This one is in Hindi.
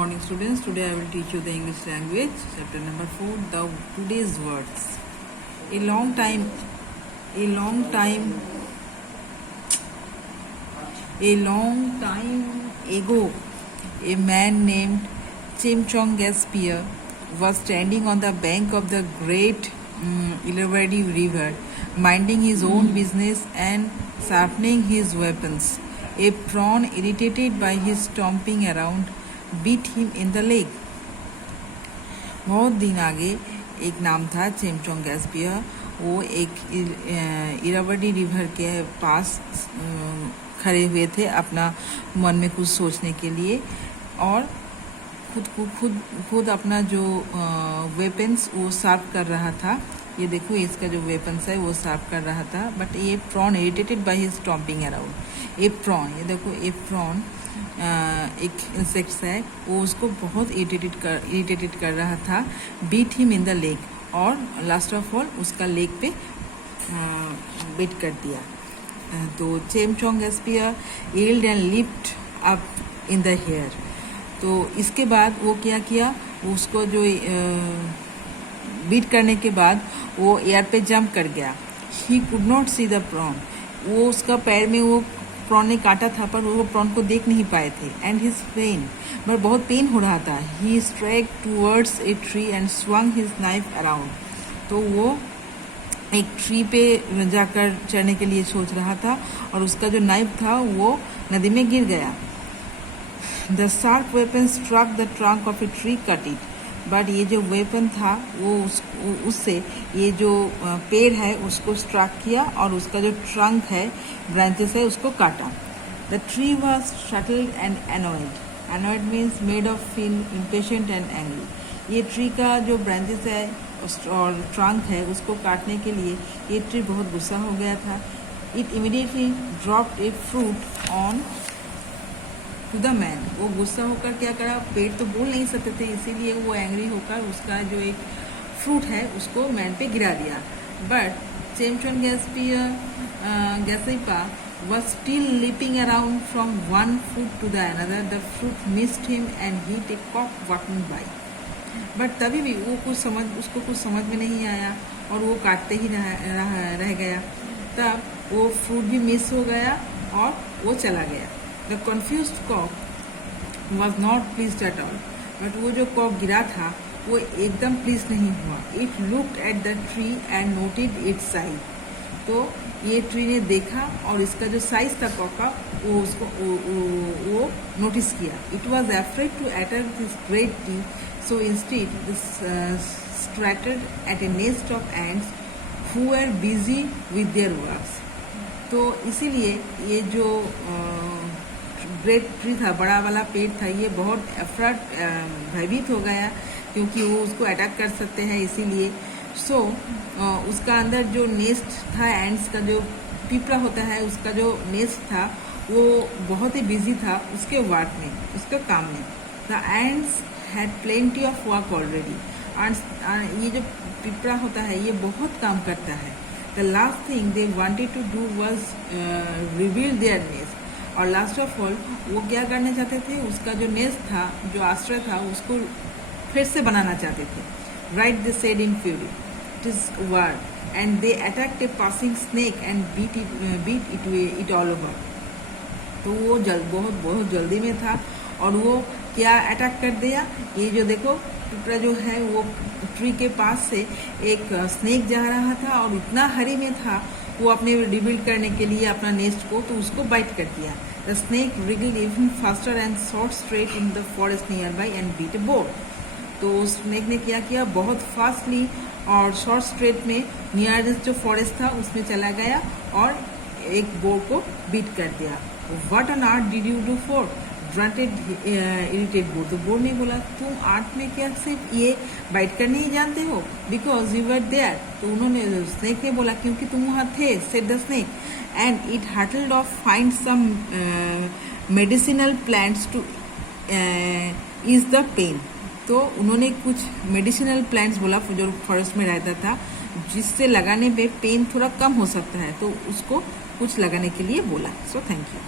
morning students. Today I will teach you the English language, chapter number 4, the today's words. A long time ago, a man named Chimchong Gaspier was standing on the bank of the great Irrawaddy river, minding his own business and sharpening his weapons. A prawn, irritated by his stomping around, beat him in the leg. बहुत दिन आगे एक नाम था चेमचोंग गैस्पियर. वो एक इरावदी रिवर के पास खड़े हुए थे अपना मन में कुछ सोचने के लिए और खुद अपना जो वेपन्स वो शार्प कर रहा था. ये देखो इसका जो वेपन्स है वो शार्प कर रहा था. बट ये prawn irritated by his stomping around. ये प्रॉन, ये देखो ये प्रॉन एक इंसेक्ट्स है, वो उसको बहुत इरिटेटेड कर रहा था. Beat him in the leg, और लास्ट ऑफ ऑल उसका लेग पे बीट कर दिया. तो चेमचोंग गैस्पियर yelled and lift up in the hair. तो इसके बाद वो क्या किया, उसको जो बीट करने के बाद वो एयर पे जंप कर गया. He could not see the prawn. वो उसका पैर में वो प्रॉन ने काटा था पर वो प्रॉन को देख नहीं पाए थे. एंड हिज पेन, पर बहुत पेन हो रहा था. He struck towards a tree and swung his knife around. तो वो एक ट्री पे जाकर चढ़ने के लिए सोच रहा था और उसका जो नाइफ था वो नदी में गिर गया. The sharp weapon struck the trunk of a tree, cut it. But ये जो वेपन था वो उससे ये जो पेड़ है उसको स्ट्रक किया और उसका जो ट्रंक है, ब्रांचेस है, उसको काटा. The tree was shuttled and annoyed. Annoyed means made of feel impatient and angry. ये ट्री का जो ब्रांचेस है और ट्रंक है उसको काटने के लिए ये ट्री बहुत गुस्सा हो गया था. It immediately dropped a fruit on to the man. वो गुस्सा होकर क्या करा, पेड़ तो बोल नहीं सकते थे इसीलिए वो एंग्री होकर उसका जो एक फ्रूट है उसको मैन पे गिरा दिया. बट चेमचोंग गैस्पियर was still leaping around from one foot to the another. The fruit missed him and hit a cock walking by. But तभी भी उसको कुछ समझ में नहीं आया और वो काटते ही रह गया. तब वो फ्रूट भी मिस हो गया और वो चला गया. The confused cock was not pleased at all. But वो जो कॉक गिरा था वो एकदम प्लीज नहीं हुआ. It looked at the tree and noted its size. तो ये ट्री ने देखा और इसका जो साइज था कॉक का वो नोटिस किया. It was afraid to attack this great tree, so instead this strutted at a nest of ants who were busy with their works. तो इसीलिए ये जो ग्रेट ट्री था, बड़ा वाला पेड़ था, ये बहुत भयभीत हो गया क्योंकि वो उसको अटैक कर सकते हैं इसीलिए. सो उसका अंदर जो नेस्ट था, एंड्स का जो पिपरा होता है उसका जो नेस्ट था वो बहुत ही बिजी था उसके वर्क में, उसके काम में. The ends had plenty of work already. ये जो पिपरा होता है ये बहुत काम करता है. The last thing they wanted to do was reveal their nest. और लास्ट ऑफ ऑल वो क्या करना चाहते थे, उसका जो नेस्ट था, जो आश्रय था, उसको फिर से बनाना चाहते थे. Right, they said in fury, it is war, and they attacked a passing snake and beat it all over. तो वो बहुत जल्दी में था और वो क्या अटैक कर दिया. ये जो देखो पिपरा जो है वो ट्री के पास से एक स्नेक जा रहा था और इतना हरी में था वो अपने रिबिल्ड करने के लिए अपना नेस्ट को, तो उसको बाइट कर दिया. The snake wriggled even faster and shot straight in the forest nearby and beat a boar. तो स्नेक ने क्या किया, बहुत फास्टली और शॉर्ट स्ट्रेट में नियरेस्ट जो फॉरेस्ट था उसमें चला गया और एक बोर को बीट कर दिया. What on earth did you do for? Grunted irritated boar. तो बोर ने बोला, तुम आर्ट में क्या सिर्फ ये बाइट करने ही जानते हो? Because you were there. तो उन्होंने स्नेक ने बोला क्योंकि तुम वहाँ थे, said the snake. And it hurtled off find some medicinal plants to ease the pain. तो उन्होंने कुछ मेडिसिनल प्लांट्स बोला जो फॉरेस्ट में रहता था जिससे लगाने पे पेन थोड़ा कम हो सकता है, तो उसको कुछ लगाने के लिए बोला. So thank you.